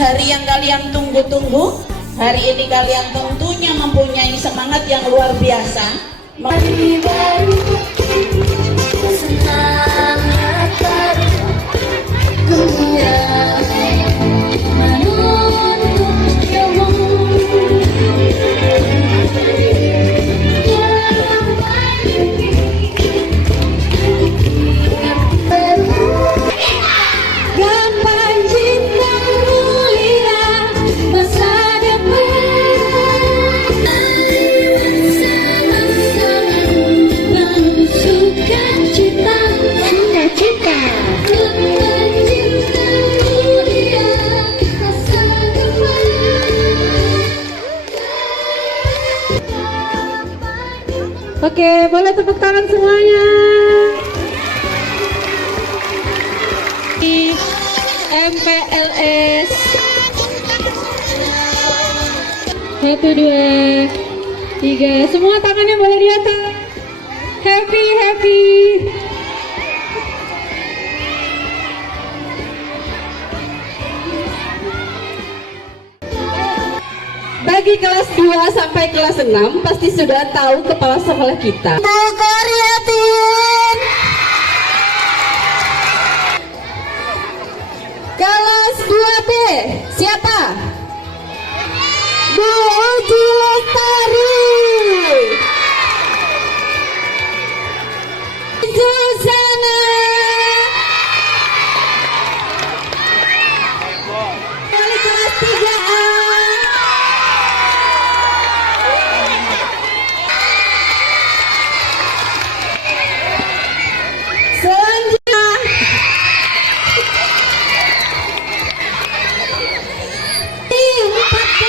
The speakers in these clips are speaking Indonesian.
hari yang kalian tunggu-tunggu. Hari ini kalian tentunya mempunyai semangat yang luar biasa. Hari baru, semangat baru, gembira menuntut ilmu. Gampang cinta mulia masa depan. Sama-sama sukacita, sukacita. Gampang cinta mulia masa depan. Oke, boleh tepuk tangan semuanya. MPLS 1, 2, 3. Semua tangannya boleh di atas. Happy, happy. Bagi kelas 2 sampai kelas 6 pasti sudah tahu kepala sekolah kita. Bu Koryatin. Kelas 2B siapa? Bu Uji Lestari. Susana. Wali kelas 3A. Selanjutnya tim 4B.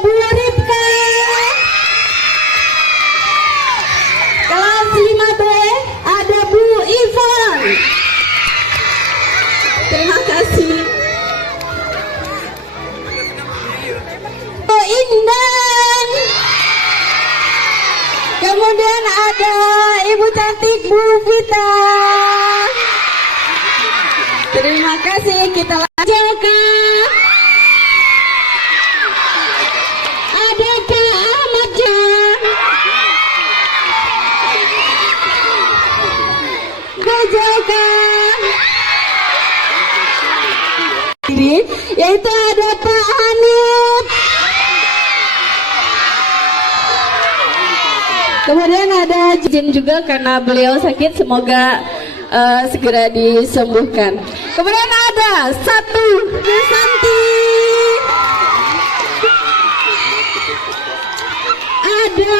Bu Ripka. Kelas 5B ada Bu Ivan. Terima kasih. Bu Indan. Kemudian ada Ibu cantik Bu Vita. Terima kasih. Kita lanjutkan. Ada Kak Ahmad Jan. Kejakan. Yaitu ada Pak Hanif. Kemudian ada Jin juga karena beliau sakit, semoga segera disembuhkan. Kemudian ada satu Santi. Ada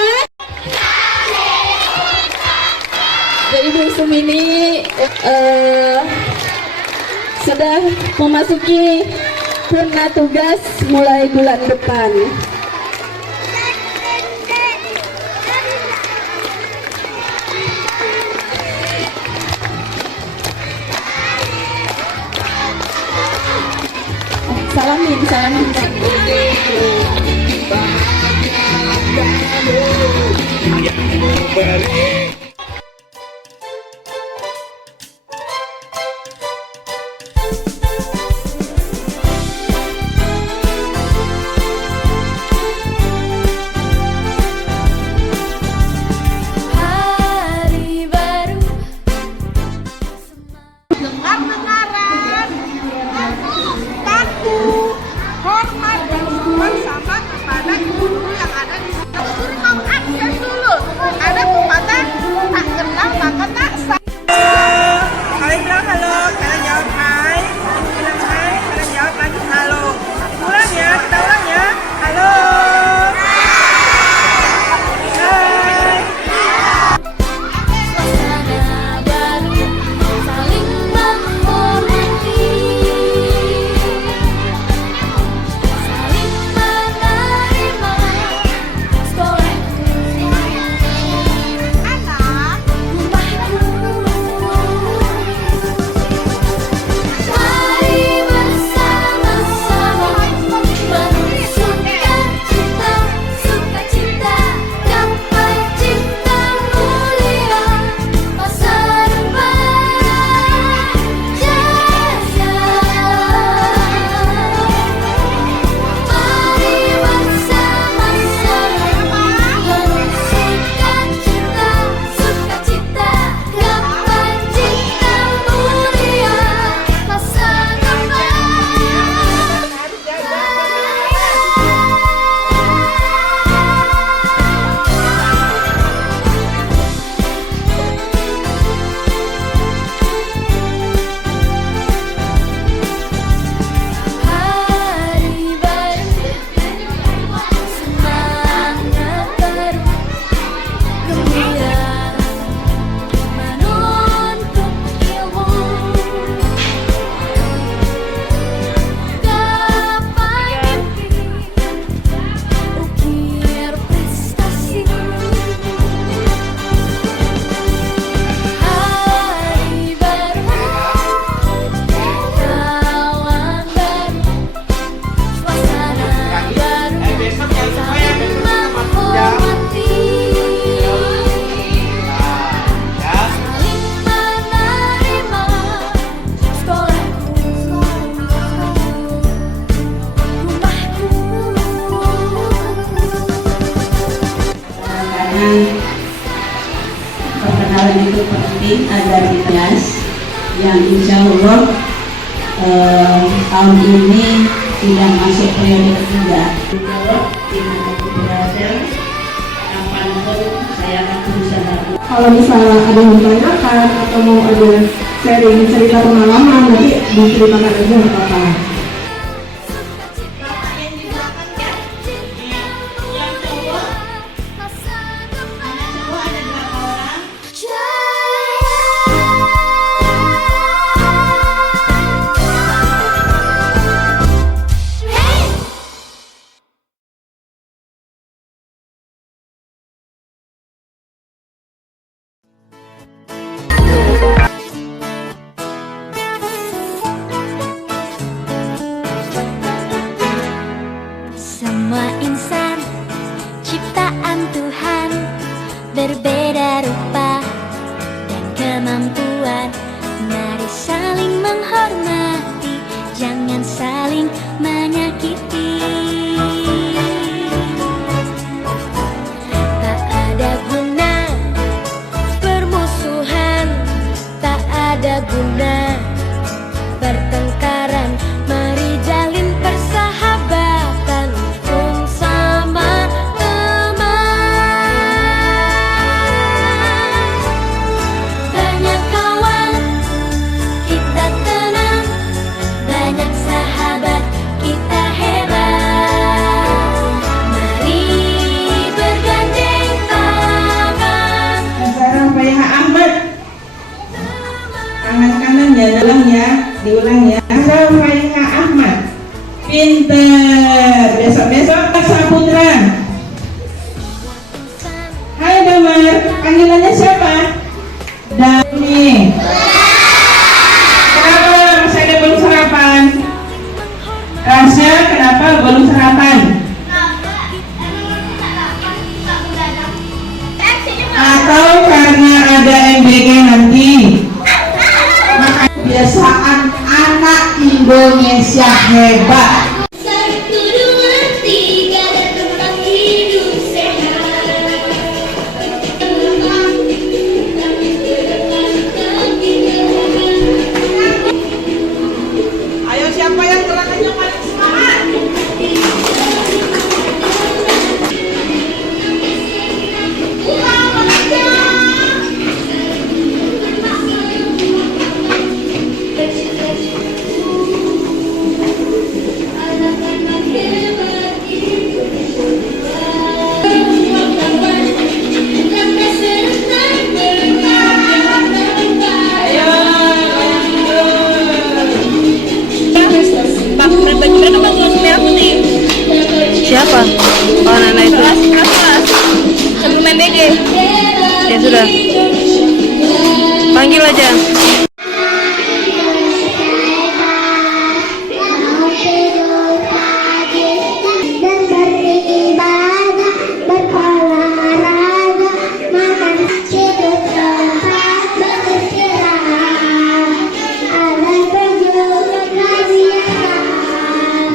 Ibu Sumini sudah memasuki purna tugas mulai bulan depan. Salamin, salamin. Hari baru. Kebenaran, patuh, hormat dan sopan sama kepada guru yang ada di sana. Guru mau akses dulu. Ada pepatah tak kenal maka tak sayang. Kalian bilang halo, kalian jawab hai. Bilang hai, kalian jawab lagi halo. Ulang ya, kita ulang ya. Halo. Hai. Suasana baru, saling menghormati, saling menerima. penting ada dinas yang insya Allah tahun ini tidak masuk periode ketiga. Dijawab dimanapun berada, kapanpun saya akan berusaha. Kalau misalnya ada yang ditanyakan atau mau ada sharing cerita pengalaman, nanti diceritakan aja nggak apa-apa. Semua insan ciptaan Tuhan berbeda rupa dan kemampuan. Mari saling menghormati, jangan saling menyakiti. Tak ada guna permusuhan, tak ada guna pertengkaran. Mari jalin persahabatan pun sama teman. Banyak kawan kita tenang, banyak sahabat kita hebat. Mari bergandeng tangan. Sekarang Pak Ahmad, tangan kanan ya, dalam ya, diulang ya. Rafaiha Ahmad, pinter. Besok-besok Pak Saputra. Hai Damar, panggilannya siapa? Dami. Kenapa masih ada belum sarapan? Rasya, kenapa belum sarapan? Atau karena ada MBG nanti? Kebiasaan anak Indonesia hebat. 1, 2, 3 tentang hidup sehat. Ayo siapa yang gerakannya paling semangat? Siapa? Oh, Nana itu. Sebelum MBG. Ya sudah. Panggil aja. Dan beribadah, berolahraga, makan hidup tempat beristirahat. Ada berjuang kasihan,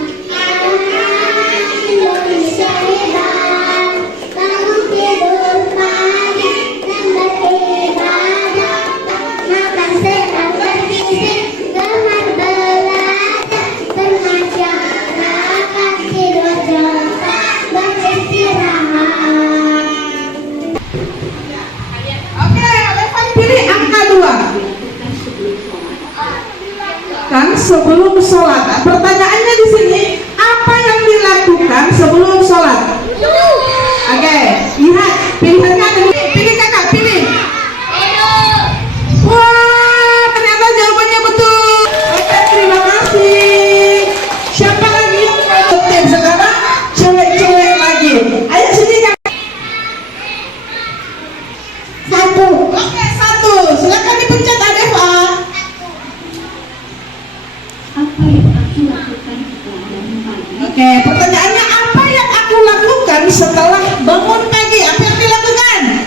Indonesia hebat. Bangun tidur pagi dan beribadah, makan sehat bergizi, gemar belajar, bermasyarakat, tidur tempat beristirahat. Oke, Levan pilih angka 2. Kan sebelum sholat. Nah, pertanyaannya di sini, apa yang dilakukan sebelum sholat? Oke, lihat pilihan kanan, pilih kakak, pilih. Wah, ternyata jawabannya betul. Oke, terima kasih. Siapa lagi yang mau betul sekarang? Cewek-cewek lagi. Ayo sini kakak. 1. Oke, 1. Silakan dipencet Adeva. Oke, pertanyaannya apa yang aku lakukan setelah bangun pagi? Apa yang dilakukan?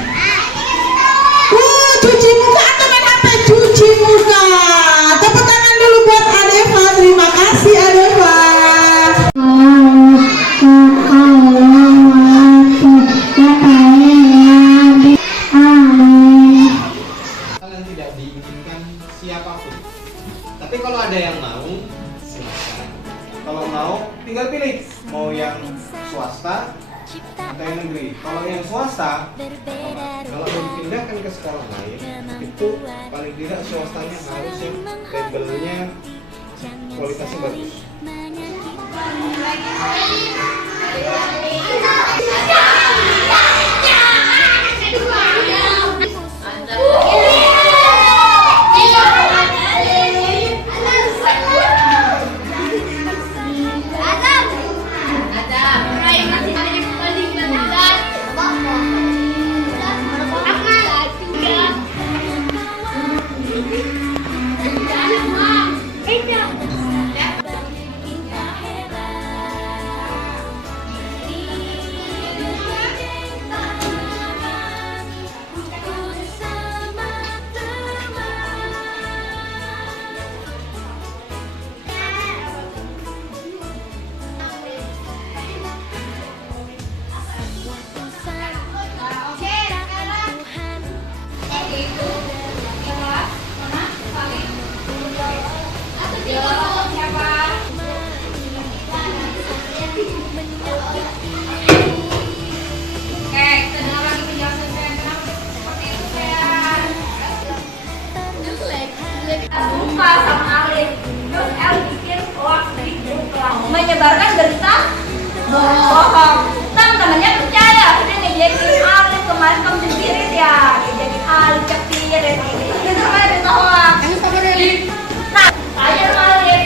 Cuci muka atau main HP? Cuci muka. Tepuk tangan dulu buat Adeva. Terima kasih Adeva. Tapi kalau ada yang mau, silakan. Kalau mau, tinggal pilih mau yang swasta atau yang negeri. Kalau yang swasta, kalau mau dipindahkan ke sekolah lain, itu paling tidak swastanya harus yang labelnya kualitasnya bagus. Menyebarkan berita bohong. Teman-temannya percaya, udah ngejekin Alif kemarin kamu sendiri ya, ngejekin Alif kepikiran gitu. Itu namanya berita hoax. Nah, saya Alif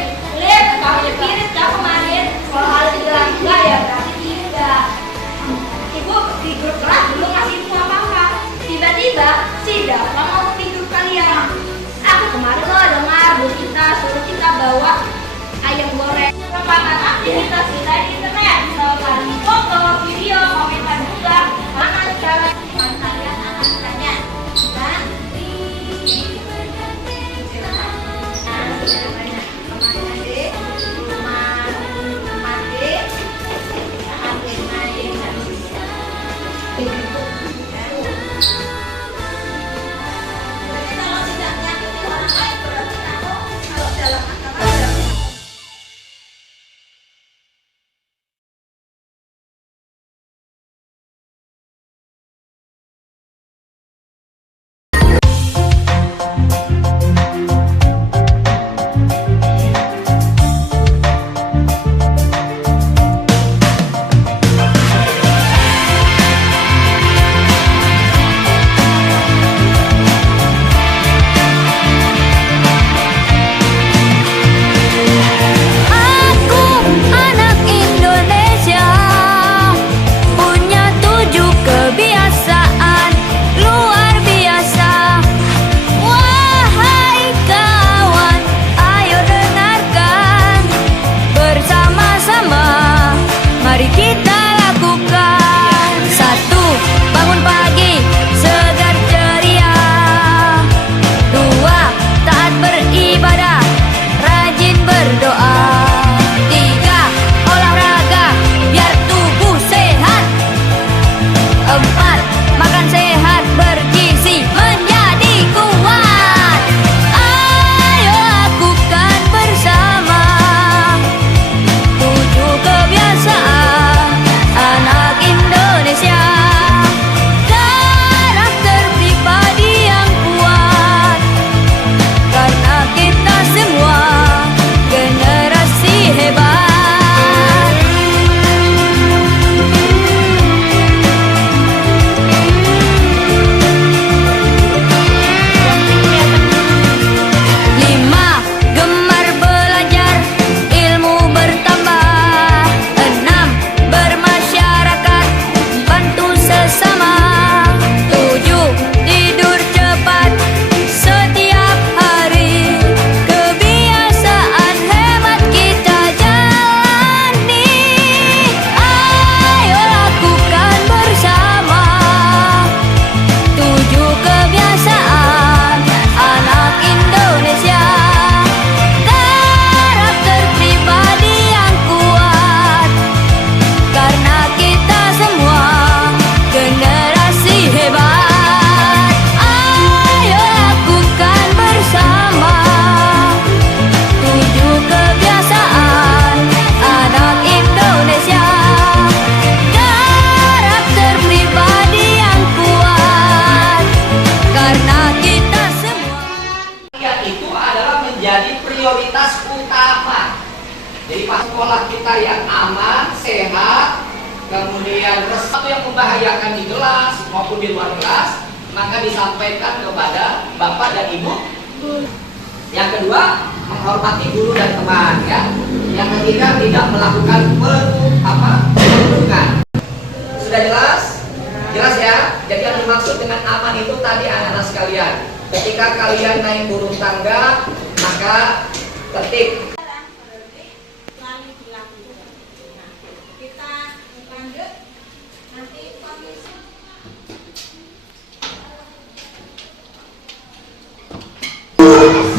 prioritas utama. Jadi pas sekolah kita yang aman, sehat, kemudian sesuatu yang membahayakan di kelas maupun di luar kelas, maka disampaikan kepada Bapak dan Ibu. Yang kedua, menghormati guru dan teman, ya. Yang ketiga, tidak melakukan perundungan. Sudah jelas? Jelas ya? Jadi yang dimaksud dengan aman itu tadi anak-anak sekalian. Ketika kalian naik turun tangga, maka ketik.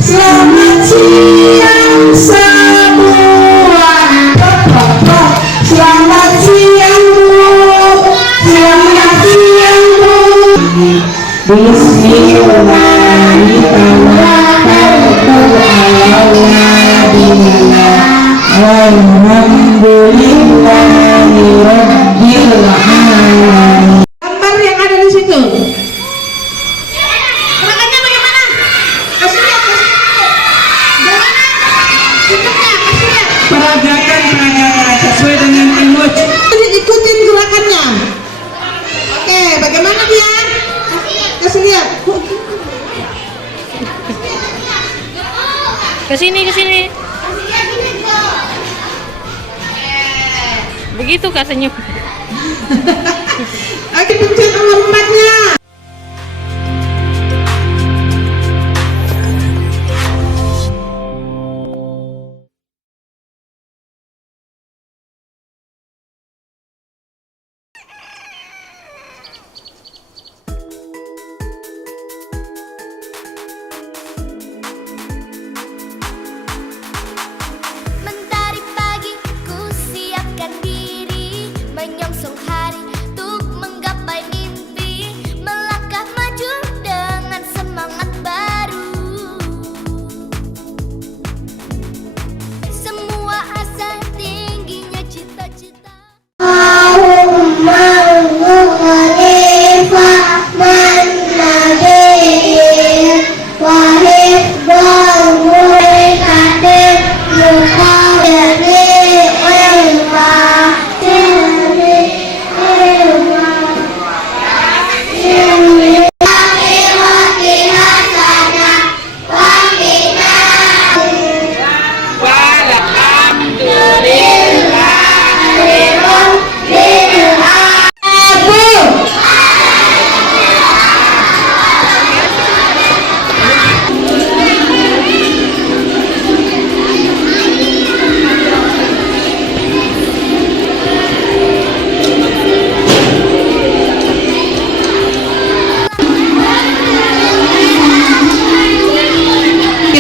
Selamat siang semua. Selamat siang Bu. Selamat siang Bu. Bismillahirrahmanirrahim. Gambar yang ada di situ. Gerakannya bagaimana? Kasih lihat, kasih lihat. Gimana? Kasih lihat. Peragakan sesuai dengan image. Ikutin gerakannya. Oke, bagaimana dia? Kasih lihat. Ke sini. Begitu Kak senyum. Oke, pencet nomor 4-nya. Mentari pagi, ku siapkan diri menyongsong hari untuk menggapai mimpi, melangkah maju dengan semangat baru. Semua asa tingginya cita-cita. Allahumma khalifah man nabiyin wa hifdhal mu'tadir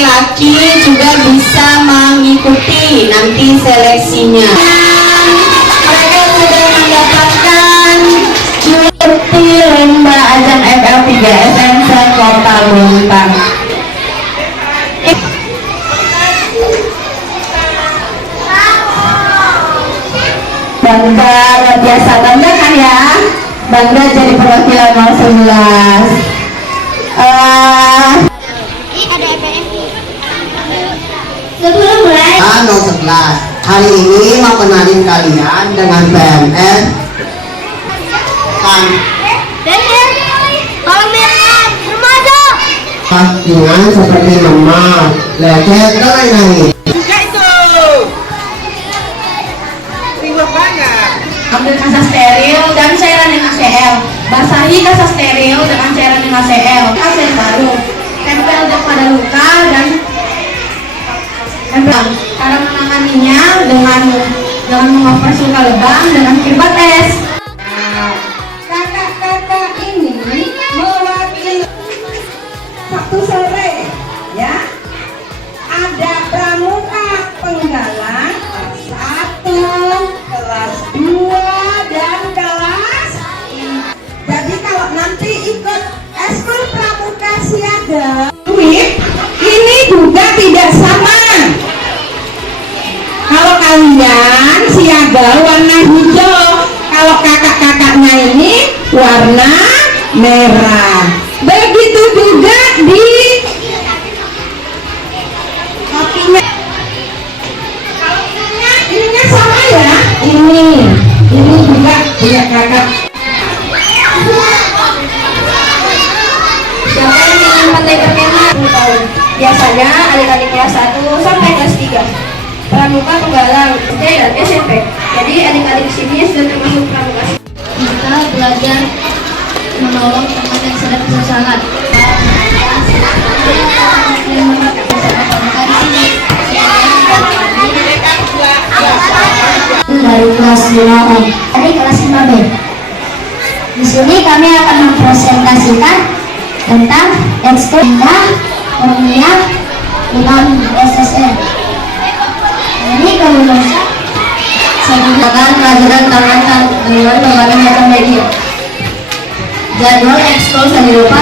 laki juga bisa mengikuti nanti seleksinya. Mereka sudah mendapatkan cuti lomba ajang FL3 SMC Kota Bontang. Bangga, luar biasa, bangga kan ya? Bangga jadi perwakilan 011. Sebelum mulai 011, hari ini mau kenalin kalian dengan PMS kan kalau merah remaja dengan seperti lemak, lecet, dan lain-lain. Juga itu. Ribet banget. Ambil kasa steril dan cairan NaCl. Basahi kasa steril dengan cairan NaCl. Kaset baru. Tempel pada luka dan cara menanganinya dengan mengoper luka lebam dengan kirbat es. Kakak-kakak ini mewakili Sabtu sore, ya. Ada pramuka penggalan kelas 1, kelas 2 dan kelas 5. Jadi kalau nanti ikut eskul pramuka siaga, ini juga tidak sama. Kalau kalian siaga warna hijau, kalau kakak-kakaknya ini warna merah. Begitu juga di kopinya. Ini juga punya kakak. Siapa yang ingin pandai berkemah? Biasanya adik-adik kelas 1 sampai kelas 3 pramuka penggalang SD dan SMP. Jadi adik-adik sini sudah termasuk pramuka. Kita belajar menolong teman yang sedang kesusahan. Dari kelas 5A. Dari kelas 5B. Di sini kami akan mempresentasikan tentang ekskul Formula Imam SSN. Ini kelulusan saya gunakan pelajaran tangan dengan berbagai macam media. Jadwal ekskul saya lupa.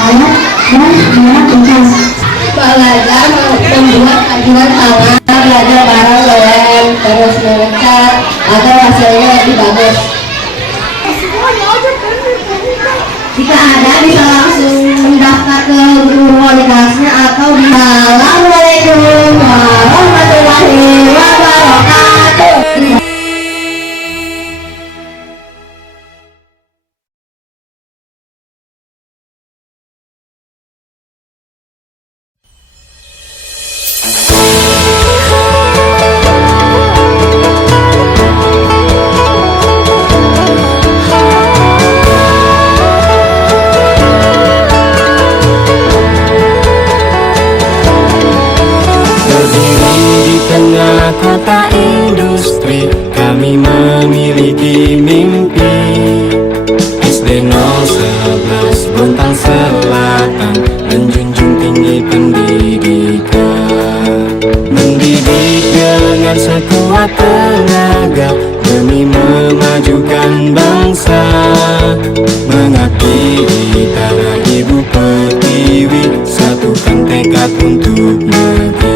Ayat dan anak tugas. Belajar membuat ajuan tangan, belajar barang lem, terus mengecat agar hasilnya lebih bagus. Jika ada bisa langsung mendaftar ke guru wali kelasnya atau di Assalamualaikum warahmatullahi wabarakatuh. Kota industri, kami memiliki mimpi. SD 011 Bontang Selatan menjunjung tinggi pendidikan, mendidik dengan sekuat tenaga demi memajukan bangsa, mengabdi di tanah ibu pertiwi, satukan tekad untuk negeri.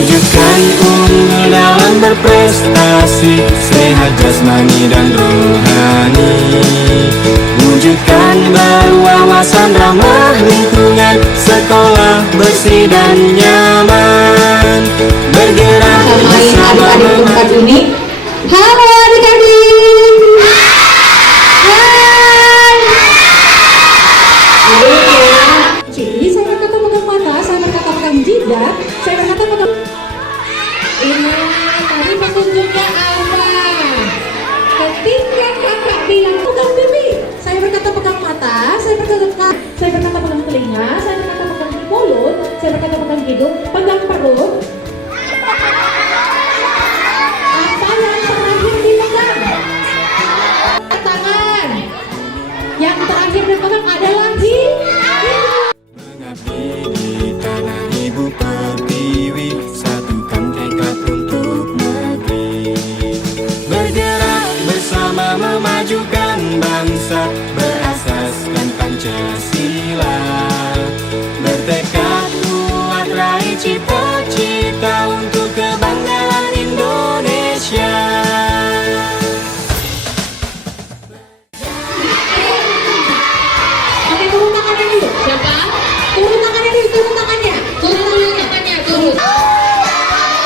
Wujudkan unggul dalam berprestasi, sehat jasmani dan rohani. Wujudkan berwawasan ramah lingkungan, sekolah bersih dan nyaman. Bergerak bersama tempat ini. Halo adik-adik. Jadi saya berkata pegang mata, saya berkata pegang jidat, saya berkata pegang. Ini tadi petunjuknya apa? Ketika kakak bilang pegang pipi, saya berkata pegang mata, saya berkata pegang telinga, saya berkata pegang mulut, saya berkata pegang hidung, pegang perut. Apa yang terakhir dipegang? Tangan. Yang terakhir dipegang adalah mengabdi di tanah ibu pertiwi, satukan tekad untuk negeri. Bergerak bersama memajukan bangsa, berasaskan Pancasila. Bertekad kuat raih cita-cita untuk kebanggaan Indonesia. Oke, turun tangannya dulu. Siapa? Turun tangannya dulu, turun tangannya. Turun tangannya, turun.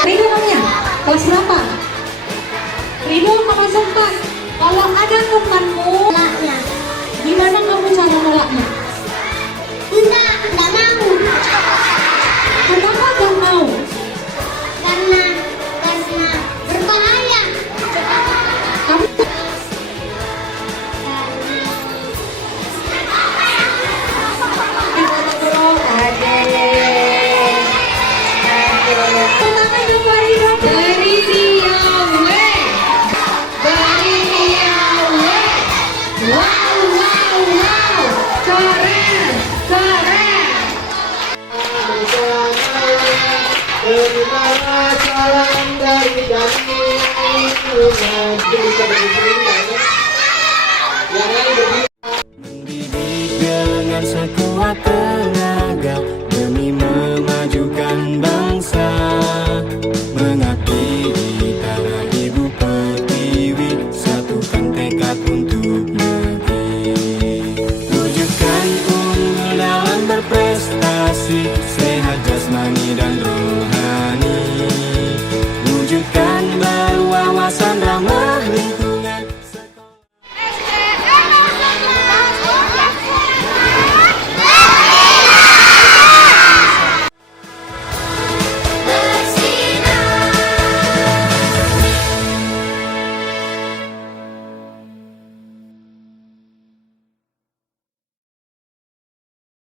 Ridho namanya. Kelas berapa? Ridho sama sempat. Kalau ada temanmu, gimana kamu cara nolaknya? Enggak mau. Kenapa gak mau? Karena berbahaya. Kamu mendidik dengan sekuat tenaga demi memajukan bangsa, mengabdi di tanah ibu pertiwi, satukan tekad untuk negeri. Wujudkan unggul dalam berprestasi, sehat jasmani dan rohani.